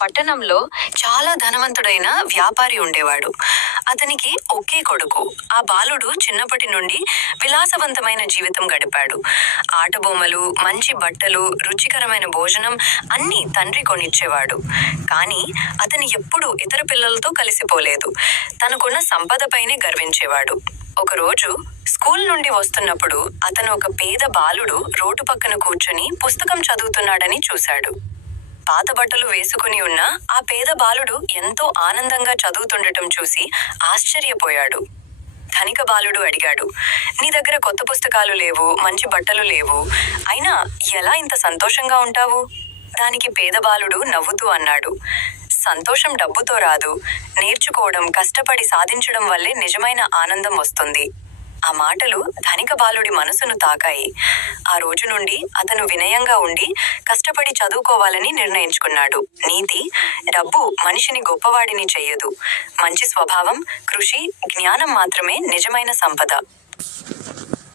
పట్టణంలో చాలా ధనవంతుడైన వ్యాపారి ఉండేవాడు. అతనికి ఒకే కొడుకు. ఆ బాలుడు చిన్నప్పటి నుండి విలాసవంతమైన జీవితం గడిపాడు. ఆటబొమ్మలు, మంచి బట్టలు, రుచికరమైన భోజనం అన్నీ తండ్రి కొనిచ్చేవాడు. కానీ అతను ఎప్పుడూ ఇతర పిల్లలతో కలిసిపోలేదు. తనకున్న సంపదపైనే గర్వించేవాడు. ఒకరోజు స్కూల్ నుండి వస్తున్నప్పుడు అతను ఒక పేద బాలుడు రోడ్డు పక్కన కూర్చుని పుస్తకం చదువుతున్నాడని చూశాడు. పాత బట్టలు వేసుకుని ఉన్న ఆ పేద బాలుడు ఎంతో ఆనందంగా చదువుతుండటం చూసి ఆశ్చర్యపోయాడు. ధనిక బాలుడు అడిగాడు, "నీ దగ్గర కొత్త పుస్తకాలు లేవు, మంచి బట్టలు లేవు, అయినా ఎలా ఇంత సంతోషంగా ఉంటావు?" దానికి పేద బాలుడు నవ్వుతూ అన్నాడు, "సంతోషం డబ్బుతో రాదు. నేర్చుకోవడం, కష్టపడి సాధించడం వల్లే నిజమైన ఆనందం వస్తుంది." ఆ మాటలు ధనిక బాలుడి మనసును తాకాయి. ఆ రోజు నుండి అతను వినయంగా ఉండి కష్టపడి చదువుకోవాలని నిర్ణయించుకున్నాడు. నీతి: డబ్బు మనిషిని గొప్పవాడిని చెయ్యదు. మంచి స్వభావం, కృషి, జ్ఞానం మాత్రమే నిజమైన సంపద.